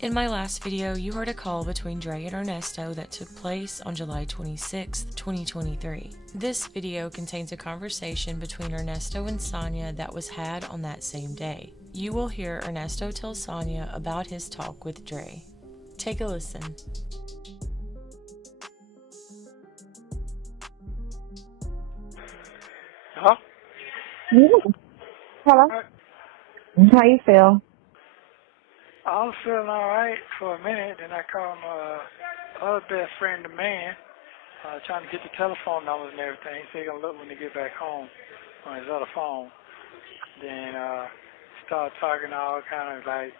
In my last video, you heard a call between Dre and Ernesto that took place on July 26, 2023. This video contains a conversation between Ernesto and Sonya that was had on that same day. You will hear Ernesto tell Sonya about his talk with Dre. Take a listen. Hello? Yeah. Hello. How you feel? I was feeling all right for a minute, then I called my other best friend, the man, trying to get the telephone numbers and everything. He said he's going to look when he get back home on his other phone. Then started talking all kind of like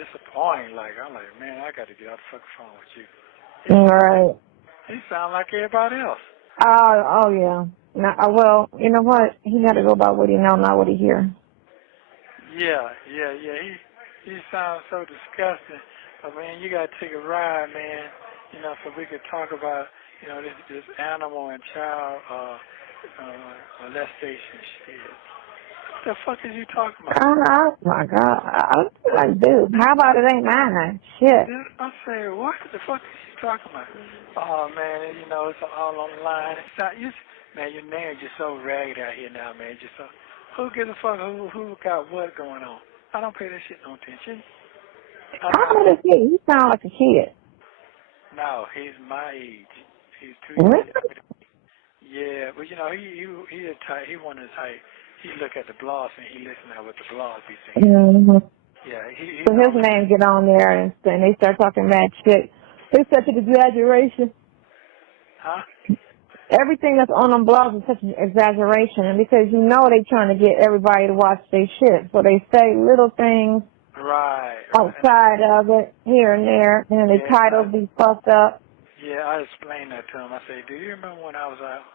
disappointing. Like, I'm like, man, I got to get off the fucking phone with you. Right. He sound like everybody else. Oh yeah. No, well, you know what? He got to go by what he know, not what he hear. Yeah. He sounds so disgusting. But, man, you got to take a ride, man, so we could talk about, this animal and child molestation shit. What the fuck is you talking about? Oh my God. I do. How about it ain't mine? Shit. I say, what the fuck is you talking about? Oh, man, it's all on the line. It's not, man, your name's just so ragged out here now, man. Just so, who gives a fuck who got what going on? I don't pay that shit no attention. How old is he? He sound like a kid. No, he's my age. He's 2 Really? years older. Yeah, but he's a type. He one of the type. He look at the blogs and he listen to what the blogs be saying. Mm-hmm. Yeah, he. So his name get on there and they start talking mad shit. It's such an exaggeration. Huh? Everything that's on them blogs is such an exaggeration, and because they trying to get everybody to watch their shit, so they say little things outside of it, here and there, and then the titles be fucked up. Yeah, I explained that to him. I said, do you remember when I was out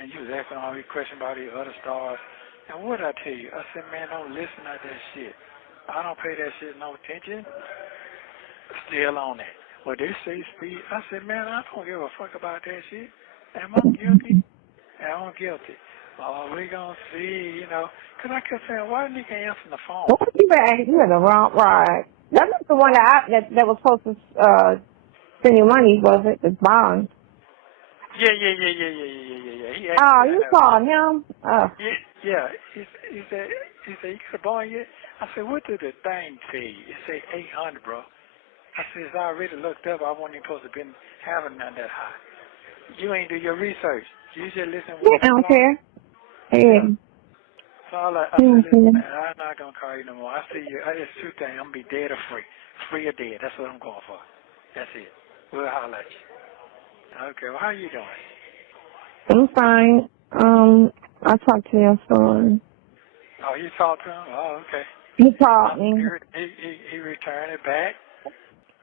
and you was asking all these questions about these other stars? And what did I tell you? I said, man, don't listen to that shit. I don't pay that shit no attention. Still on that. Well, they say speed. I said, man, I don't give a fuck about that shit. Am I guilty? I'm guilty. Oh, we gonna see, because I kept saying, why didn't he answer the phone? What you been? You in the wrong ride. That was the one that was supposed to send you money, was it? The bond. Yeah. You called him? Oh. Yeah. He said, you got a bond yet? I said, what did the thing say? It said 800, bro. I said, I already looked up. I wasn't even supposed to have been having none that high. You ain't do your research. You just listen. I don't care. Yeah. So I said, listen, man, I'm not going to call you no more. I see you. It's 2 things. I'm going to be dead or free. Free or dead. That's what I'm going for. That's it. We'll holler at you. Okay, well, how you doing? I'm fine. I talked to your son. Oh, you talked to him? Oh, okay. He called me. He returned it back?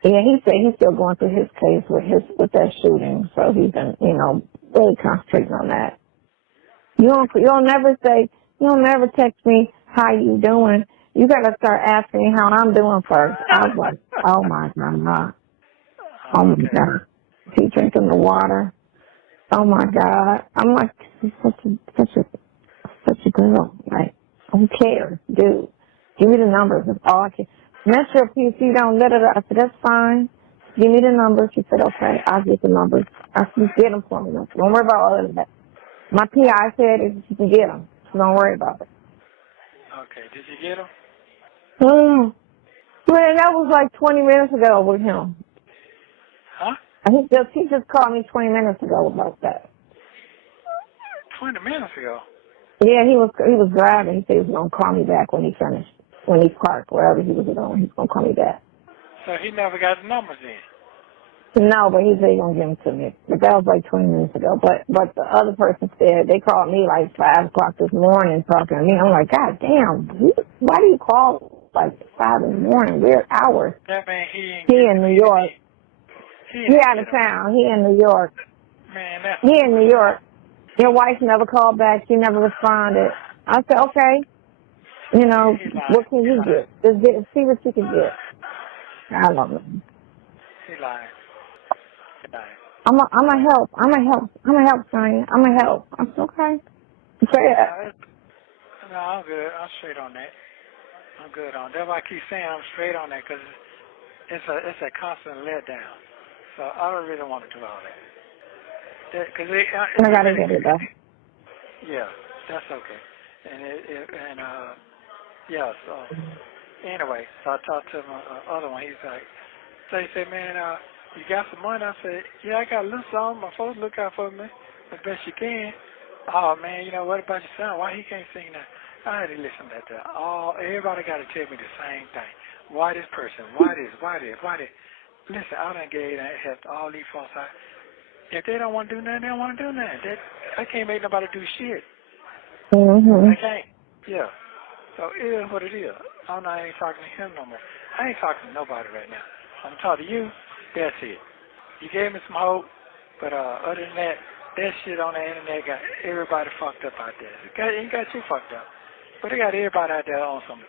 Yeah, he said he's still going through his case with that shooting, so he's been, really concentrating on that. You'll never text me how you doing. You gotta start asking me how I'm doing first. I was like, oh my God. Oh my God. Is he drinking the water? Oh my God. I'm like, she's such a girl. Like, who cares, dude? Give me the numbers. That's all I can. Mess your PC don't let it. I said, that's fine. Give me the numbers. She said, okay, I'll get the numbers. I said, get them for me. Don't worry about all of that. My PI said she can get them. So don't worry about it. Okay, did you get them? Well, that was like 20 minutes ago with him. Huh? He just called me 20 minutes ago about that. 20 minutes ago? Yeah, he was driving. He said he was going to call me back when he finished. When he parked, wherever he was going, he's going to call me back. So he never got the numbers in? No, but he said he's going to give them to me. But that was like 20 minutes ago. But the other person said, they called me like 5 o'clock this morning talking to me. I'm like, God damn, why do you call like 5 in the morning? Weird hours. That man, he in New York. He out of town. He in New York. Man, he in New York. Your wife never called back. She never responded. I said, okay. What can you get? Just see what you can get. I don't know. He lying. I'm a help, Sonya. I'm a help. I'm okay. Say it. No, I'm good. I'm straight on that. I'm good on that. That's why I keep saying I'm straight on that, because it's a constant letdown. So I don't really want to do all that. I gotta get it though. Yeah, that's okay. Yeah. So anyway, so I talked to my other one. He's like, so he said, man, you got some money? I said, yeah, I got a little something. My folks look out for me the best you can. Oh man, you know what about your son? Why he can't sing that? I had to listen to that. Everybody got to tell me the same thing. Why this person? Why this? Why this? Why this? Listen, I done gave that help to all these folks. If they don't want to do nothing, they don't want to do nothing. I can't make nobody do shit. Mm-hmm. I can't. Yeah. So it is what it is. I ain't talking to him no more. I ain't talking to nobody right now. I'm talking to you. That's it. You gave me some hope, but other than that, that shit on the internet got everybody fucked up out there. It got you fucked up. But it got everybody out there on some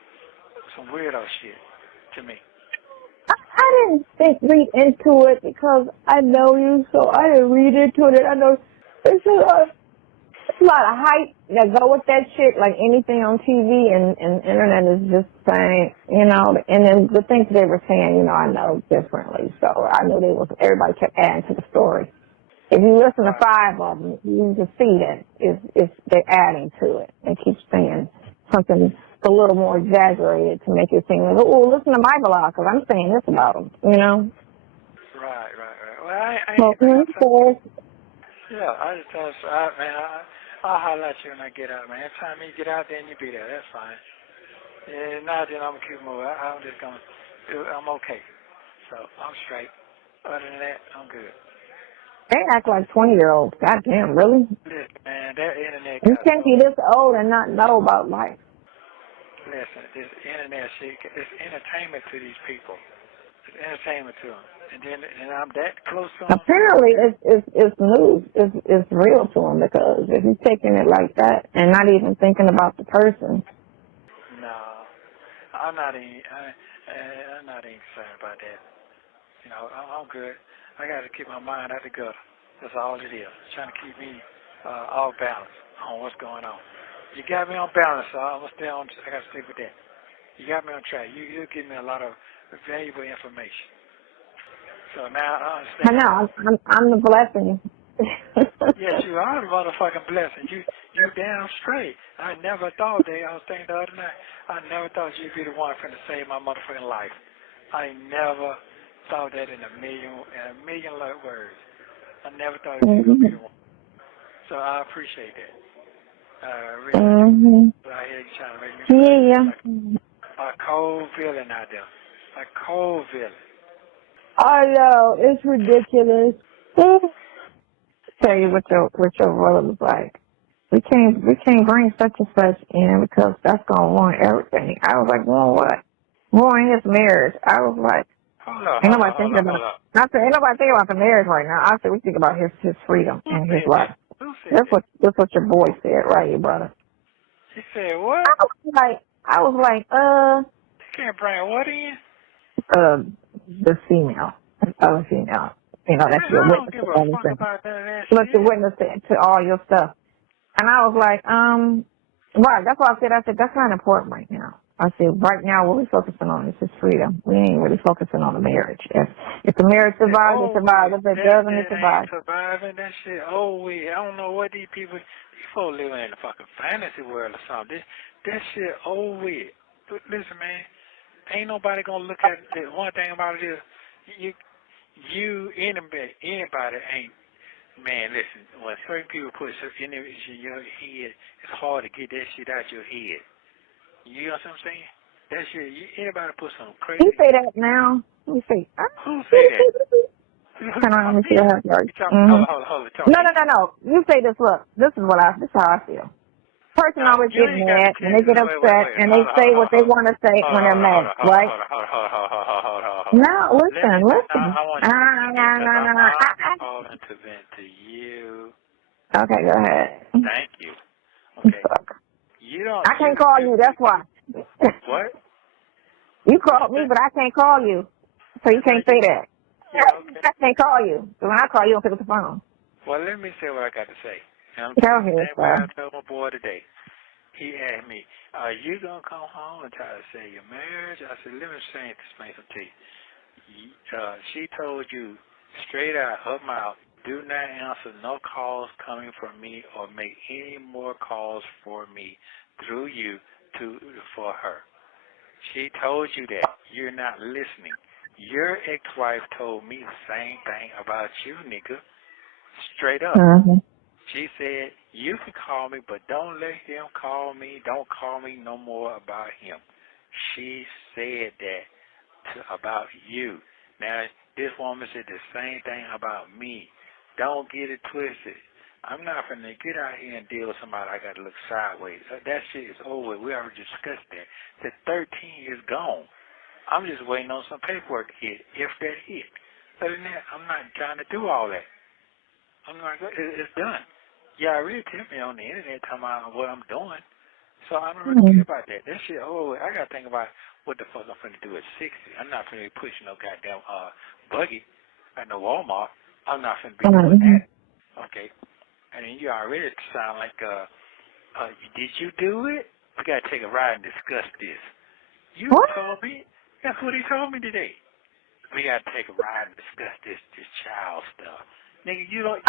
weirdo shit to me. I didn't read into it because I know you, so I didn't read into it. I know there's a lot of hype that go with that shit, like anything on TV and internet is just saying, you know, and then the things they were saying, you know, I know differently. So I knew everybody kept adding to the story. If you listen to 5 of them, you can see that they're adding to it. They keep saying something a little more exaggerated to make it seem like, oh, listen to my blog because I'm saying this about them, you know? Right. Well, I ain't yeah, I just tell you, man, I'll holler at you when I get out, man. Every time you get out there and you be there, that's fine. Yeah, now then I'm going to keep moving. I'm just going to I'm okay. So I'm straight. Other than that, I'm good. They act like 20-year-olds. Goddamn, really? Listen, man, that internet You got can't be this old and not know about life. Listen, this internet shit, it's entertainment to these people. It's entertainment to them. And I'm that close to them. Apparently, it's news. It's real to them because if you're taking it like that and not even thinking about the person. No, I'm not even concerned about that. You know, I'm good. I got to keep my mind out the gutter. That's all it is. Trying to keep me all balanced on what's going on. You got me on balance, so I'm gonna stay on. I got to stick with that. You got me on track. You give me a lot of valuable information. So now I understand. I know. I'm the blessing. Yes, you are the motherfucking blessing. You damn straight. I never thought that. I was thinking the other night. I never thought you'd be the one finna save my motherfucking life. I never thought that in a million words. I never thought you would be the one. So I appreciate that. Really. I hear you trying to make me feel like a cold villain out there. A cold villain. I know. It's ridiculous. Tell you what your brother was like. We can't bring such and such in because that's gonna ruin everything. I was like, ruin what? Ruin his marriage. I was like, ain't nobody thinking about the marriage right now. I said we think about his freedom and his life. That's what your boy said, right, your brother. He said what? I was like, You can't bring what in? The female, other female. You know, that's your witness to everything. That's your witness to all your stuff. And I was like, right, that's why I said that's not important right now. I said, right now, what we're focusing on is his freedom. We ain't really focusing on the marriage. If the marriage survives, it survives. If it doesn't, it survives. Surviving that shit. I don't know what these folks living in a fucking fantasy world or something. That shit over with. Listen, man, ain't nobody gonna look at it. One thing about it is, anybody ain't. Man, listen, when certain people put certain images in your head, it's hard to get that shit out your head. You know what I'm saying? That shit, anybody put some crazy... You say that now? Let me see. Who say that? Can I let me see how you are? Hold it. No. You say this, look. This is how I feel. Person always get mad, and they get upset, and they say what they want to say when they're mad, right? No, listen. I want you to call to vent to you. Okay, go ahead. Thank you. Okay. I can't call you, that's why. What? You called me, but I can't call you. So you can't say that. Yeah, okay. I can't call you. So when I call you, don't pick up the phone. Well, let me say what I got to say. I'm I told my boy today. He asked me, are you going to come home and try to save your marriage? I said, let me explain something to you. she told you straight out her mouth, do not answer no calls coming from me or make any more calls for me through you for her. She told you that. You're not listening. Your ex-wife told me the same thing about you, nigga. Straight up. Mm-hmm. She said, you can call me, but don't let him call me. Don't call me no more about him. She said that about you. Now, this woman said the same thing about me. Don't get it twisted. I'm not going to get out here and deal with somebody I got to look sideways. That shit is over. We already discussed that. The 13 is gone. I'm just waiting on some paperwork to hit, if that hit. Other than that, I'm not trying to do all that. I'm not. It's done. Yeah, already tell me on the internet talking about what I'm doing. So I don't really care about that. That shit, I got to think about what the fuck I'm finna do at 60. I'm not finna be pushing no goddamn buggy at no Walmart. I'm not finna be doing that. Okay. And then you already sound like, did you do it? We got to take a ride and discuss this. You told me. That's what he told me today. We got to take a ride and discuss this child stuff. Nigga, you don't.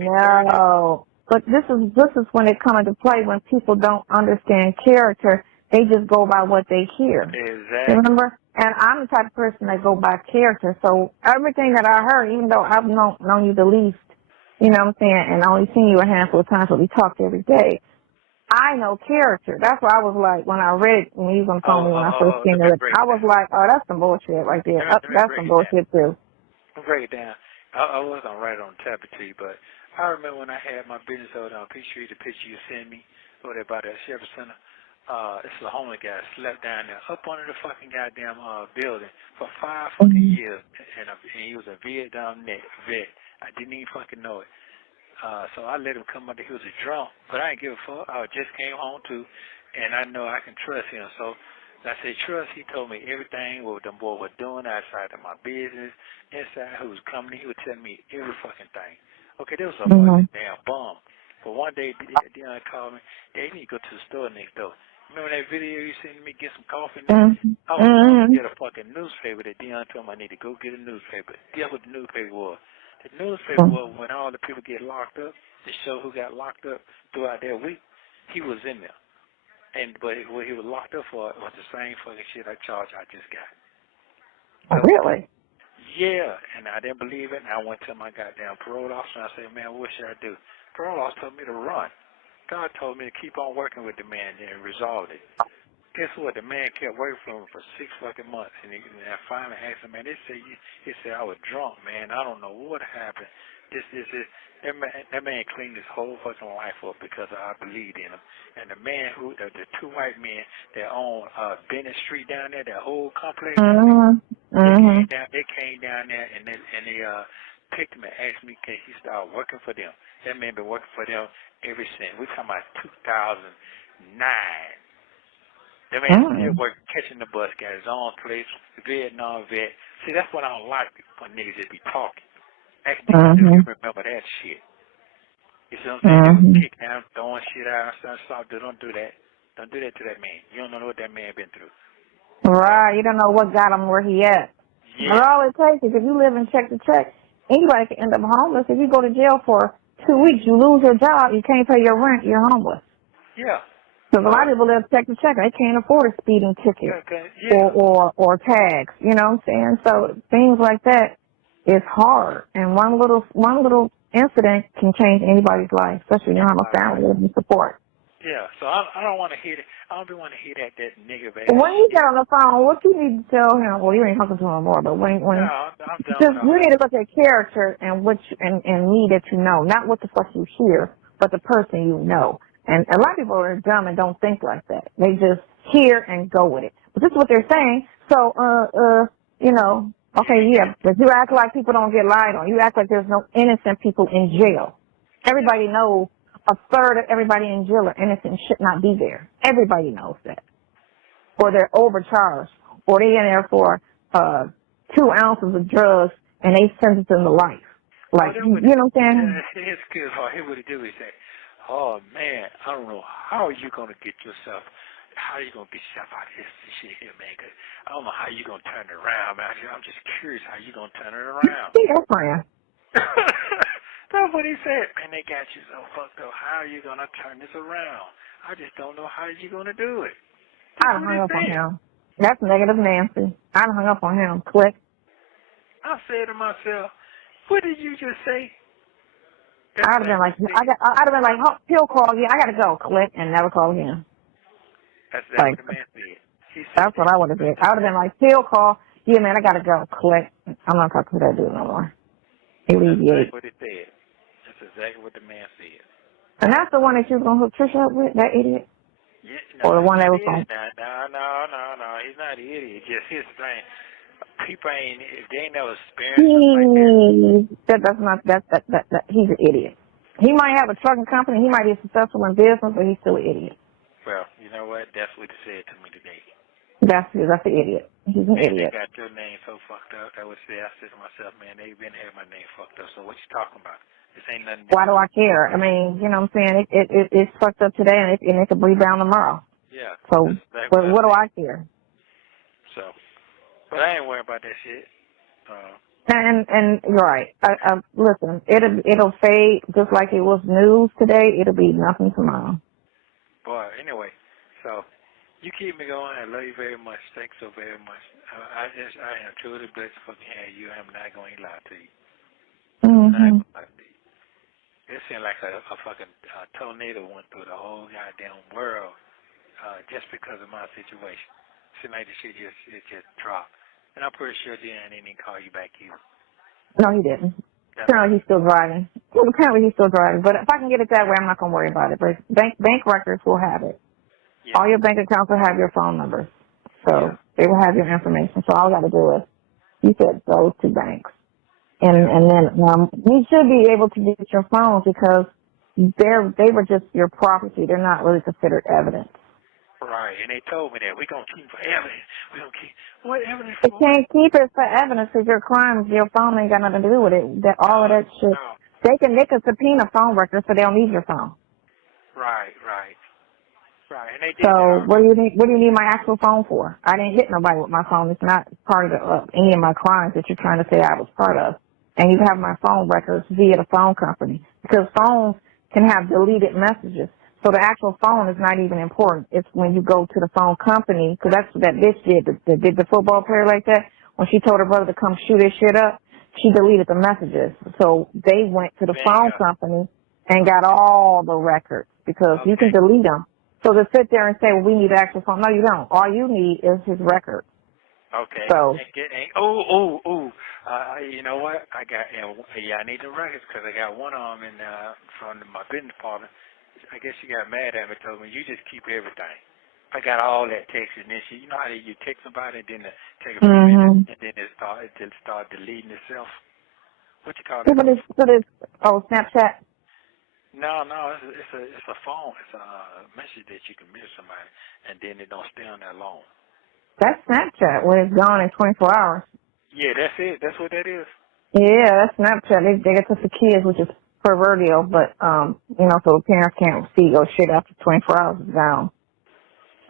No. But this is when it comes into play when people don't understand character. They just go by what they hear. Exactly. Remember? And I'm the type of person that go by character. So everything that I heard, even though I've known you the least, you know what I'm saying, and only seen you a handful of times, but we talked every day, I know character. That's why I was like, when I read it, when you was on the phone when I first seen it, I was like, oh, that's some bullshit right there. That's some bullshit too. Break it down. I wasn't going to write it on tablet to you, but I remember when I had my business over on Peachtree, the picture you sent me over there by that Shepherd Center. This is a homeless guy slept down there up under the fucking goddamn building for 5 fucking years, and he was a Vietnam vet. I didn't even fucking know it. So I let him come under. He was a drunk, but I didn't give a fuck. I just came home too, and I know I can trust him. So I said, trust. He told me everything what them boys were doing outside of my business, inside who was coming. He would tell me every fucking thing. Okay, there was a fucking damn bum. But one day, Deon called me. Hey, you need to go to the store next door. Remember that video you sent me get some coffee? I was going to get a fucking newspaper that Deon told me I need to go get a newspaper. Guess what the newspaper was? The newspaper was when all the people get locked up, to show who got locked up throughout their week. He was in there. But what he was locked up for was the same fucking shit I just got. So, really? Yeah, and I didn't believe it, and I went to my goddamn parole officer, and I said, man, what should I do? Parole officer told me to run. God told me to keep on working with the man and resolve it. Guess what? The man kept working for him for 6 fucking months, and I finally asked him, man, he said I was drunk, man. I don't know what happened. That man cleaned his whole fucking life up because I believed in him. And the man the 2 white men that own Bennett Street down there, that whole complex, they came down there and they picked him and asked me can he start working for them. That man been working for them ever since. We're talking about 2009. That man still working, catching the bus, got his own place, Vietnam vet. See, that's what I don't like when niggas just be talking. Ask niggas if you remember that shit. You see what I'm saying? They was kicking out, throwing shit out and stuff. Don't do that. Don't do that to that man. You don't know what that man been through. Right. You don't know what got him where he at. Yeah. But all it takes is if you live in check to check, anybody can end up homeless. If you go to jail for 2 weeks, you lose your job, you can't pay your rent, you're homeless. Yeah. Because a lot of people live check to check, they can't afford a speeding ticket or tags. You know what I'm saying? So things like that is hard, and one little incident can change anybody's life, especially when you have a family living support. Yeah, so I don't want to hear that. I don't want to hear that negative ass. When you get on the phone, what you need to tell him? Well, you ain't talking to him more, but when no, I'm done. Just you need to look at character and and me that you know, not what the fuck you hear, but the person you know. And a lot of people are dumb and don't think like that. They just hear and go with it. But this is what they're saying. So, you know, okay, yeah, but you act like people don't get lied on. You act like there's no innocent people in jail. Everybody knows a third of everybody in jail are innocent and should not be there. Everybody knows that. Or they're overcharged. Or they in there for 2 ounces of drugs and they sentence them to life. Like, you know what I'm saying? It's good. Here's what he do. He say, oh, man, I don't know how you're going to get yourself how you going to get yourself out of this shit here, man? Cause I don't know how you going to turn it around, man. I'm just curious how you going to turn it around. Be your friend. That's what he said. Man, they got you so fucked up. How are you going to turn this around? I just don't know how you're going to do it. I done hung up on him. That's negative Nancy. I done hung up on him. Click. I said to myself, what did you just say? I'd have been like, oh, he'll call you. I gotta go. Click and never call again. That's like, what the man said. That's what I would have did. I would have been like, he'll call. Yeah, man, I gotta go. Click. I'm not talking to that dude no more. Alleviate. That's what it said. That's exactly what the man said. And that's the one that you was gonna hook Trisha up with, that idiot? Yeah, no, or the one that was on. No, he's not an idiot. Just his thing. People ain't, if they ain't never experienced something like that. He's an idiot. He might have a trucking company, he might be successful in business, but he's still an idiot. Well, you know what? That's what he said to me today. That's an idiot. He's an idiot. They got your name so fucked up. I said to myself, man, they've been having my name fucked up. So what you talking about? This ain't nothing. Why do I care? I mean, you know what I'm saying? It's fucked up today, and it could rebound tomorrow. Yeah. So, but what do I care? So, but I ain't worried about that shit. And you're right. Listen, it'll fade just like it was news today. It'll be nothing tomorrow. Boy, anyway, so you keep me going. I love you very much. Thanks so very much. I am truly blessed to fucking have you. I'm not going to lie to you. Mm-hmm. It seemed like a fucking tornado went through the whole goddamn world just because of my situation. It seemed like the shit just dropped. And I'm pretty sure Deon didn't even call you back either. No, he didn't. Apparently he's still driving. Well, apparently he's still driving. But if I can get it that way, I'm not going to worry about it. But bank records will have it. Yeah. All your bank accounts will have your phone numbers. So they will have your information. So all I got to do is, you said those two banks. And then you should be able to get your phones because they were just your property. They're not really considered evidence. Right, and they told me that we're going to keep for evidence. We're going to keep, what evidence for? They can't keep it for evidence because your crimes, your phone ain't got nothing to do with it. All of that shit. No. They can subpoena phone records so they don't need your phone. Right. And they did so what do you need my actual phone for? I didn't hit nobody with my phone. It's not part of any of my crimes that you're trying to say I was part of. And you have my phone records via the phone company because phones can have deleted messages. So the actual phone is not even important. It's when you go to the phone company, because that's what that bitch did. Did the football player like that? When she told her brother to come shoot his shit up, she deleted the messages. So they went to the phone company and got all the records because you can delete them. So to sit there and say, well, we need the actual phone. No, you don't. All you need is his records. Okay. So. You know what? I need the records because I got one of them from my business partner. I guess she got mad at me and told me, you just keep everything. I got all that text and then you know how you text somebody and then take a few minutes and then it start deleting itself? What you call it? Snapchat? No, it's a phone. It's a message that you can miss somebody and then it don't stay on that long. That's Snapchat when it's gone in 24 hours. Yeah, that's it. That's what that is. Yeah, that's Snapchat. They get to the kids, which is proverbial, but, so the parents can't see your shit after 24 hours is down.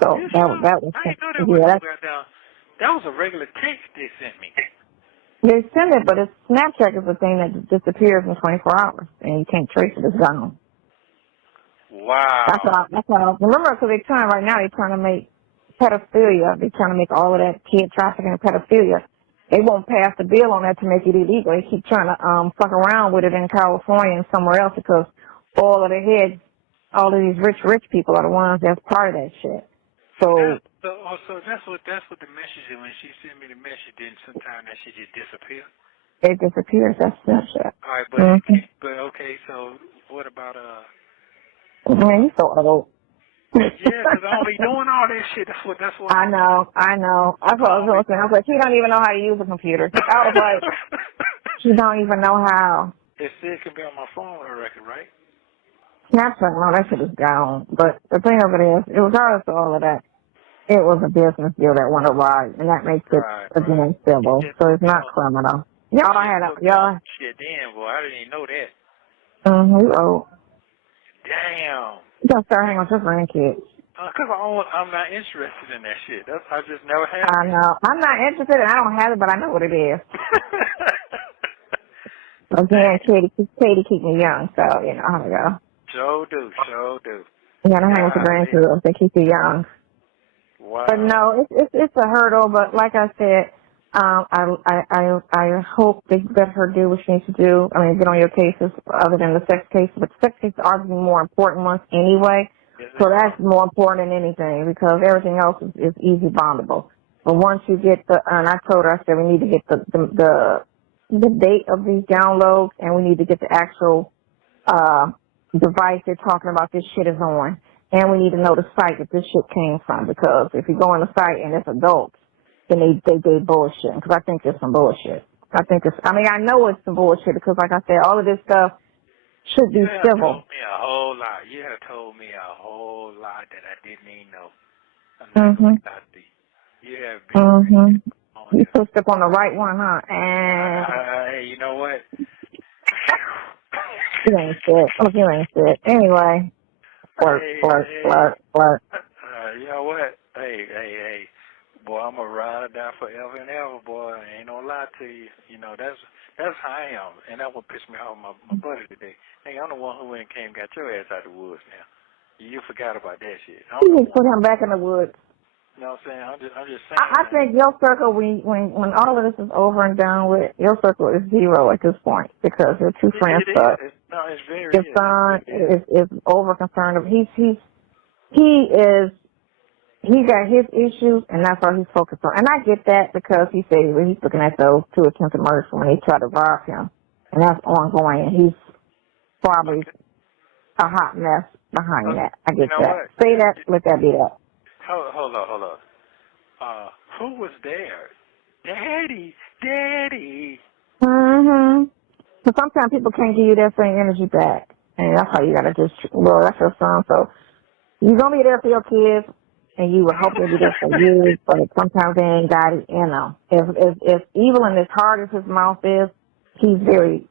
So that was, I didn't know that was that was a regular text they sent me. They send it, but Snapchat is the thing that disappears in 24 hours, and you can't trace it. It's gone. Wow. That's all. Remember, because they're trying to make pedophilia. They're trying to make all of that kid trafficking and pedophilia. They won't pass the bill on that to make it illegal. They keep trying to fuck around with it in California and somewhere else because all of the heads, all of these rich people are the ones that's part of that shit. So that's what the message is. When she sent me the message, then sometimes that shit just disappear. It disappears. That's Snapchat. All right, but okay. So what about Man, you're so old. Yeah, because I don't be doing all that shit. That's what. I know. That's what I was looking. I was like, she don't even know how to use a computer. I was like, she don't even know how. It still can be on my phone record, right? Snapchat, no, that shit is gone. But the thing of it is, regardless of all of that, it was a business deal that went awry, and that makes it again civil. So it's not criminal. Shit, damn, boy, I didn't even know that. You old. Damn. You gotta start hanging with your grandkids. Because I'm not interested in that shit. I just never have. I know. I'm not interested. I don't have it, but I know what it is. Again, Katie keep me young, so you know how to go. So do. You gotta hang with the grandkids. They keep you young. Wow. But no, it's a hurdle. But like I said, I hope they let her do what she needs to do. I mean, get on your cases other than the sex case. But sex cases are the more important ones anyway. So that's more important than anything because everything else is easy bondable. But once you get and I told her, I said we need to get the date of these downloads and we need to get the actual device they're talking about this shit is on. And we need to know the site that this shit came from because if you go on the site and it's adults, then they bullshit. Because I think it's some bullshit. I know it's some bullshit because like I said, all of this stuff should be civil. Told me a whole lot. You have told me a whole lot that I didn't even know. You have been. You pushed up on the right one, huh? And hey, you know what? you ain't shit. Look, you ain't shit. Anyway, flirt. You know what? Hey. Boy, I'm a ride or die forever and ever, boy. I ain't no lie to you. You know, that's how I am. And that what pissed me off my buddy today. Hey, I'm the one who went and came and got your ass out of the woods now. You forgot about that shit. You need to put him back in the woods. You know what I'm saying? I'm just saying. I think your circle, when all of this is over and done with, your circle is zero at this point because your two friends suck. No, it's very. Your son is over concerned. He got his issues, and that's all he's focused on. And I get that because he said he's looking at those 2 attempted murders when they tried to rob him, and that's ongoing. And he's probably a hot mess behind that. I get that. What? Say that, let that be that. Hold on. Who was there? Daddy. So sometimes people can't give you that same energy back, and that's how you gotta just. Well, that's your son, so you're gonna be there for your kids. And you would hope they'd be there for you, but sometimes they ain't got it, you know. If evil and as hard as his mouth is, he's very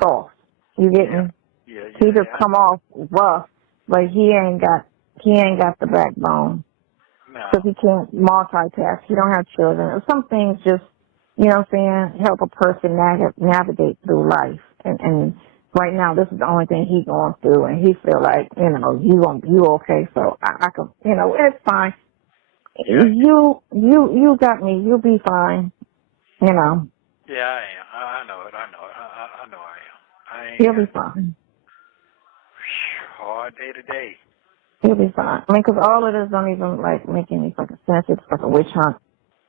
soft. You get me? Yeah. He just come off rough, but he ain't got the backbone. Because he can't multitask. He don't have children. Some things just, you know what I'm saying, help a person navigate through life. And right now, this is the only thing he's going through, and he feel like, you know, you okay, so I can, you know, it's fine. Yeah. You got me. You'll be fine, you know. Yeah, I am. I know it. I know I am. He'll be fine. Hard day to day. He'll be fine. I mean, because all of this don't even, like, make any fucking sense. It's like a witch hunt,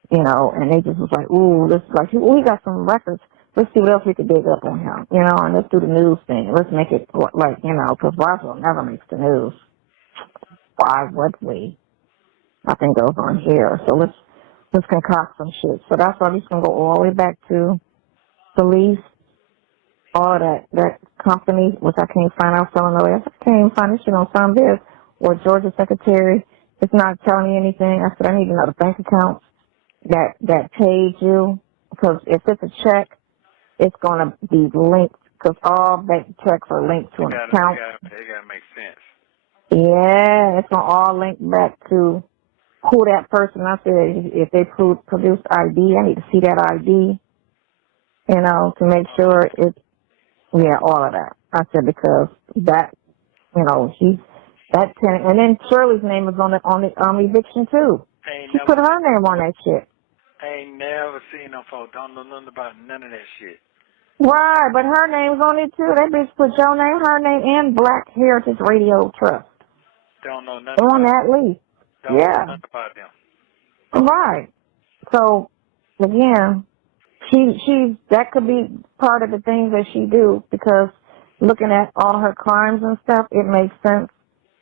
you know, and they just was like, ooh, this is like, we got some records. Let's see what else we could dig up on him, you know, and let's do the news thing. Let's make it like, you know, because Roswell never makes the news. Why would we? Nothing goes on here. So let's concoct some shit. So that's why we're going to go all the way back to police, all that company, which I can't find out Illinois. I can't even find this shit on some biz or Georgia Secretary. It's not telling me anything. I said I need to know the bank accounts that paid you, because if it's a check, it's going to be linked, because all bank checks are linked to an account. They got to make sense. Yeah, it's going to all link back to who that person. I said, if they produced ID, I need to see that ID, you know, to make sure it's, yeah, all of that. I said, because that, you know, that tenant, and then Shirley's name is on the eviction too. She put her name on that shit. I ain't never seen them folks. Don't know nothing about none of that shit. Right, but her name's on it too. That bitch put your name, her name, and Black Heritage Radio Trust. Don't know nothing on about that lease. Don't know nothing about them. Right. So, again, she that could be part of the things that she do, because looking at all her crimes and stuff, it makes sense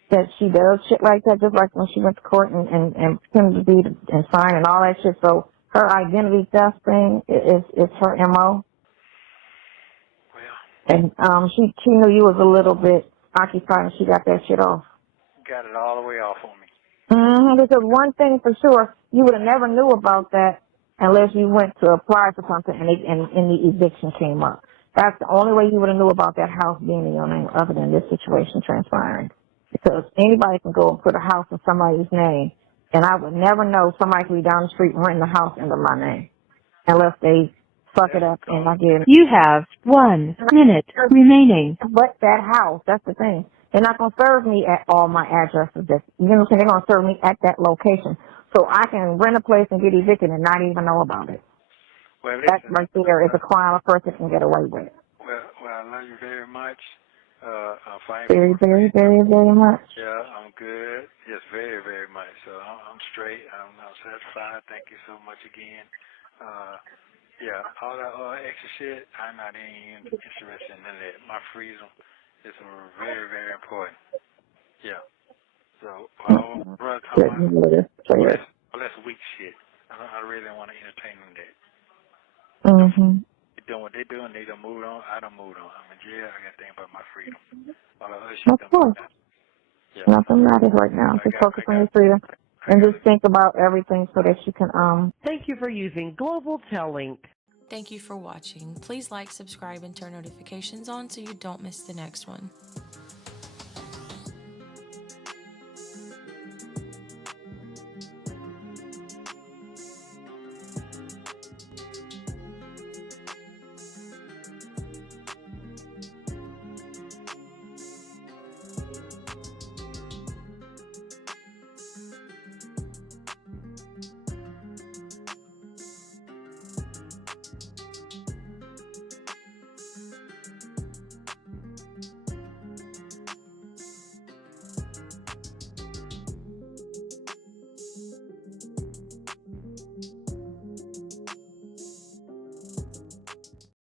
that she does shit like that, just like when she went to court and pretended to be and sign and all that shit. So her identity theft thing is her MO. And she knew you was a little bit occupied, and she got that shit off. Got it all the way off on me. Because one thing for sure, you would have never knew about that unless you went to apply for something and the eviction came up. That's the only way you would have knew about that house being in your name, other than this situation transpiring. Because anybody can go and put a house in somebody's name, and I would never know somebody could be down the street renting a house under my name unless they fuck it up and I get it. You have 1 minute remaining. But that house, that's the thing. They're not going to serve me at all my addresses. You know what I'm saying? They're going to serve me at that location. So I can rent a place and get evicted and not even know about it. Well, listen, that right there is a crime a person can get away with. Well, I love you very much. I'm fine. Very, very, very, very much. Yeah, I'm good. Yes, very, very much. So I'm straight. I'm satisfied. Thank you so much again. Yeah, all that extra shit, I'm not even interested in none of that. My freedom is very, very important. Yeah. So, brother, talking about all that's weak shit. I really don't want to entertain that. They're doing what they're doing. They don't move on. I don't move on. I'm in jail. I got to think about my freedom. All that other shit of course. Yeah. Nothing matters right now. Just focus on your freedom and just think about everything so that you can Thank you for using Global Tel-Link. Thank you for watching. Please like, subscribe, and turn notifications on so you don't miss the next one.